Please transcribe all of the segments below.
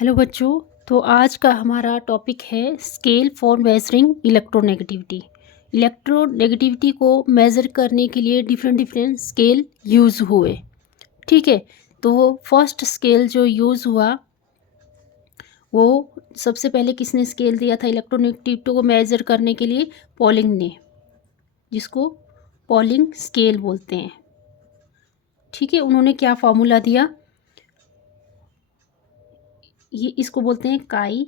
Hello बच्चों। तो आज का हमारा टॉपिक है scale for measuring electronegativity. Electronegativity को मेज़र करने के लिए डिफरेंट स्केल यूज़ हुए। ठीक है, तो वो फर्स्ट स्केल जो यूज़ हुआ वो सबसे पहले किसने स्केल दिया था इलेक्ट्रोनेगेटिविटी को मेज़र करने के लिए? पॉलिंग ने, जिसको पॉलिंग स्केल बोलते हैं। ठीक है, उन्होंने क्या फार्मूला दिया? ये इसको बोलते हैं काई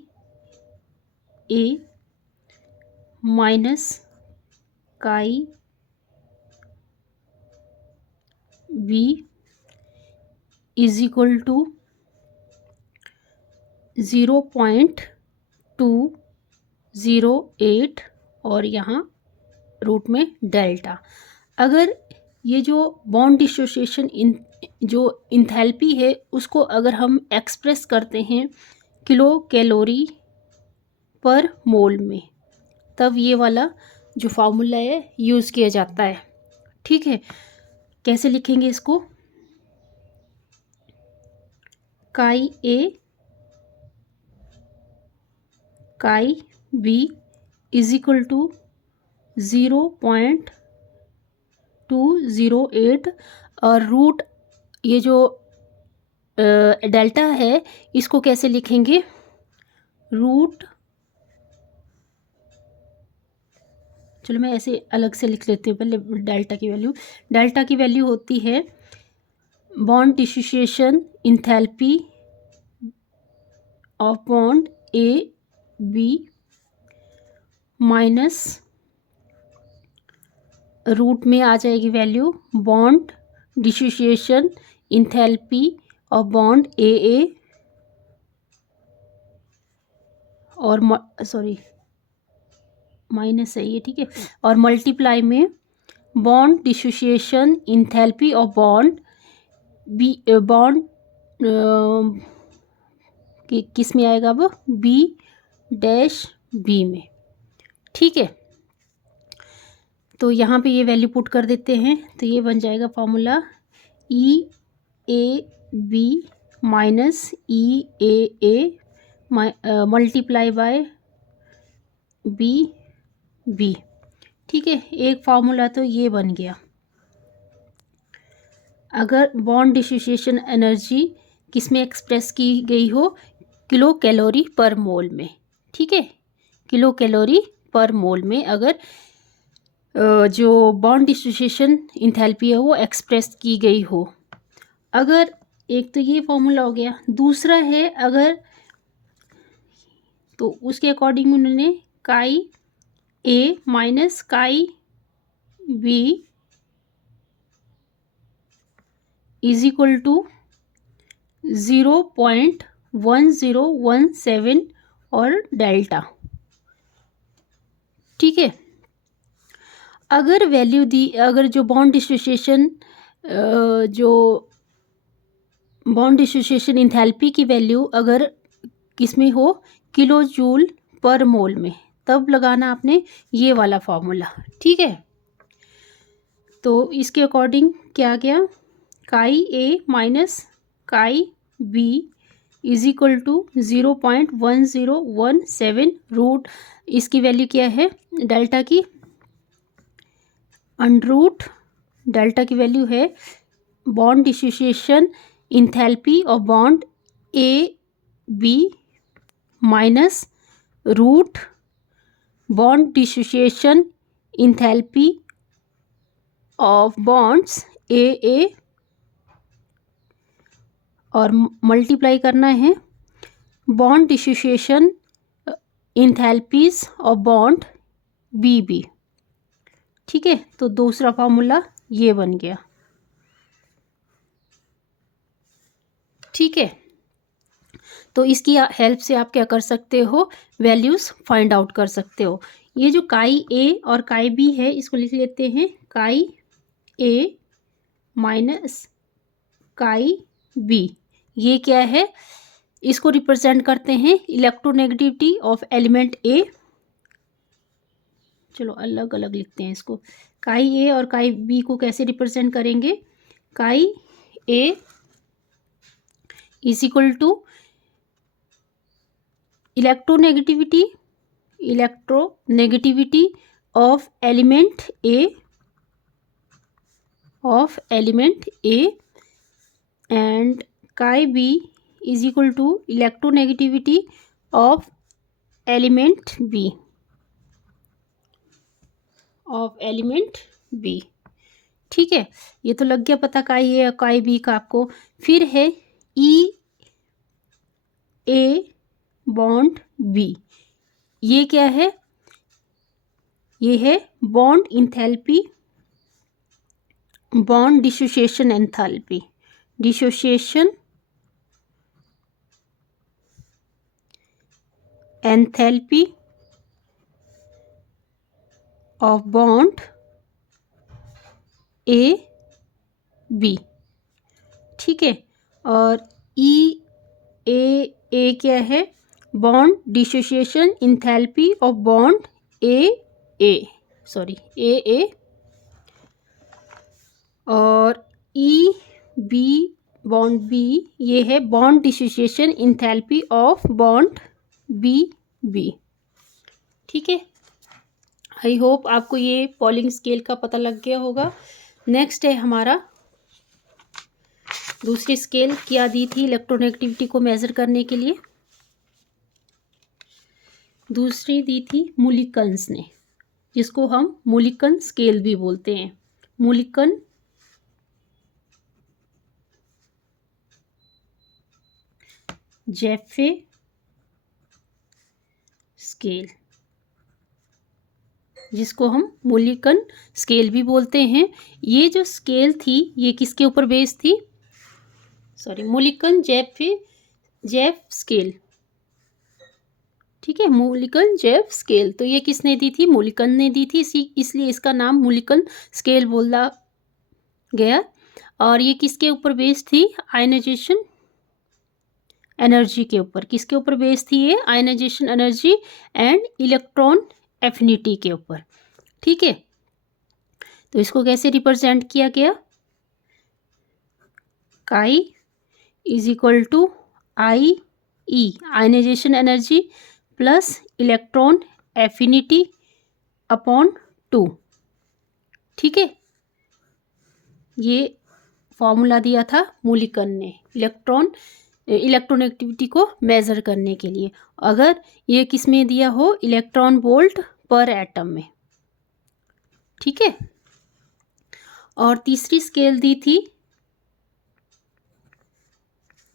A minus chi B is equal to 0.208 और यहाँ रूट में डेल्टा। अगर ये जो बॉन्ड डिसोसिएशन जो इंथैल्पी है उसको अगर हम एक्सप्रेस करते हैं किलो कैलोरी पर मोल में, तब ये वाला जो फार्मूला है यूज़ किया जाता है। ठीक है, कैसे लिखेंगे इसको? काई ए काई बी इज इक्वल टू 0.208 और रूट ये जो डेल्टा है इसको कैसे लिखेंगे? रूट, चलो मैं ऐसे अलग से लिख लेती हूँ पहले। डेल्टा की वैल्यू होती है bond dissociation enthalpy of bond A B minus root में आ जाएगी value bond dissociation enthalpy of bond A और माइनस है ये। ठीक है, और मल्टीप्लाई में bond dissociation enthalpy of bond B bond किस में आएगा? अब बी डैश बी में। ठीक है, तो यहाँ पे ये वैल्यू पुट कर देते हैं तो ये बन जाएगा formula E A B minus E A multiply by B B. ठीक है, एक फार्मूला तो ये बन गया। अगर बॉन्ड डिसोसिएशन एनर्जी किस में एक्सप्रेस की गई हो? किलो कैलोरी पर मोल में। ठीक है, किलो कैलोरी पर मोल में अगर जो बॉन्ड डिसोसिएशन इंथैल्पी है वो एक्सप्रेस की गई हो। अगर एक तो ये फॉर्मूला हो गया, दूसरा है अगर तो उसके अकॉर्डिंग उन्होंने काई A minus chi B is equal to 0.1017 और डेल्टा। ठीक है, अगर वैल्यू दी, अगर जो बॉन्ड डिसोसिएशन इंथैल्पी की वैल्यू अगर किस में हो? किलो जूल पर मोल में, तब लगाना आपने ये वाला फॉर्मूला। ठीक है, तो इसके अकॉर्डिंग क्या गया? Chi A minus chi B is equal to 0.1017 root, इसकी वैल्यू क्या है डेल्टा की? अंडरूट डेल्टा की वैल्यू है bond dissociation enthalpy of bond A B minus root bond dissociation enthalpy of bonds A और मल्टीप्लाई करना है bond dissociation enthalpies of bond B. ठीक है, तो दूसरा फार्मूला ये बन गया। ठीक है, तो इसकी हेल्प से आप क्या कर सकते हो? वैल्यूज़ फाइंड आउट कर सकते हो। ये जो काई ए और काई बी है इसको लिख लेते हैं काई ए माइनस काई बी। ये क्या है? इसको रिप्रेजेंट करते हैं इलेक्ट्रोनेगेटिविटी ऑफ एलिमेंट ए। चलो अलग अलग लिखते हैं इसको। काई ए और काई बी को कैसे रिप्रेजेंट करेंगे? Chi A is equal to electronegativity of element A and chi b is equal to electronegativity of element B. ठीक है, ये तो लग गया पता काई ए और काई बी का आपको। फिर है ई ए बॉन्ड बी, ये क्या है? ये है bond enthalpy, bond dissociation enthalpy, dissociation enthalpy of bond A B. ठीक है, और ई ए क्या है? Bond dissociation enthalpy of bond A और ई बी बॉन्ड बी, ये है bond dissociation enthalpy of bond B. ठीक है, आई होप आपको ये पॉलिंग स्केल का पता लग गया होगा। नेक्स्ट है हमारा दूसरी स्केल, क्या दी थी इलेक्ट्रोनेगेटिविटी को मेज़र करने के लिए? दूसरी दी थी मुलिकन्स ने, जिसको हम मुलिकन स्केल भी बोलते हैं। मुलिकन जेफे स्केल, जिसको हम मुलिकन स्केल भी बोलते हैं। ये जो स्केल थी ये किसके ऊपर बेस्ड थी? Mulliken Jeff scale. ठीक है, मुलिकन जेफ स्केल, तो ये किसने दी थी? मुलिकन ने दी थी, इसलिए इसका नाम मुलिकन स्केल बोला गया। और ये किसके ऊपर बेस्ड थी? आयनाइजेशन एनर्जी के ऊपर। किसके ऊपर बेस्ड थी ये? Ionization energy and electron affinity के ऊपर। ठीक है, तो इसको कैसे रिप्रेजेंट किया गया? Chi is equal to I E, ionization energy plus electron affinity upon 2। ठीक है, ये फॉर्मूला दिया था मुलिकन ने इलेक्ट्रोनेगेटिविटी को मेज़र करने के लिए। अगर ये किस में दिया हो? इलेक्ट्रॉन वोल्ट पर एटम में। ठीक है, और तीसरी स्केल दी थी,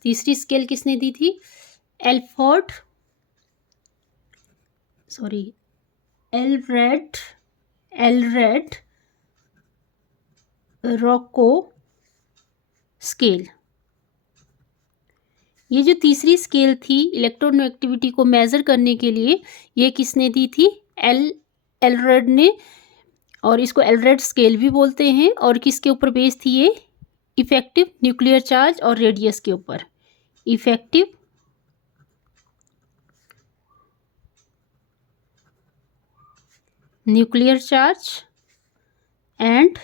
तीसरी स्केल किसने दी थी? Aelred Roku scale. ये जो तीसरी स्केल थी इलेक्ट्रोनेगेटिविटी को मेज़र करने के लिए, ये किसने दी थी? एलरेड ने, और इसको एलरेड स्केल भी बोलते हैं। और किसके ऊपर बेस्ड थी ये? इफेक्टिव न्यूक्लियर चार्ज और रेडियस के ऊपर। Effective nuclear charge and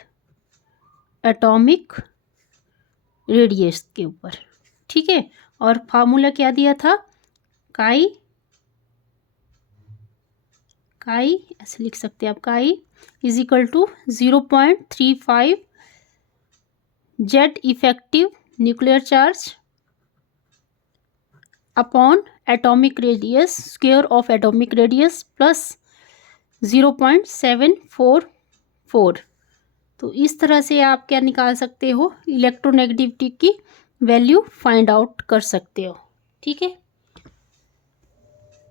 atomic radius के ऊपर। ठीक है, और फार्मूला क्या दिया था? काई ऐसे लिख सकते हैं आप, chi is equal to 0.35 Z effective nuclear charge upon atomic radius, square of atomic radius plus 0.744। तो इस तरह से आप क्या निकाल सकते हो? इलेक्ट्रोनेगेटिविटी की वैल्यू फाइंड आउट कर सकते हो। ठीक है,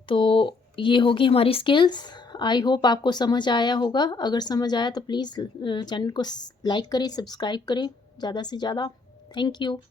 तो ये होगी हमारी स्किल्स। आई होप आपको समझ आया होगा। अगर समझ आया तो प्लीज़ चैनल को लाइक करें, सब्सक्राइब करें ज़्यादा से ज़्यादा। Thank you.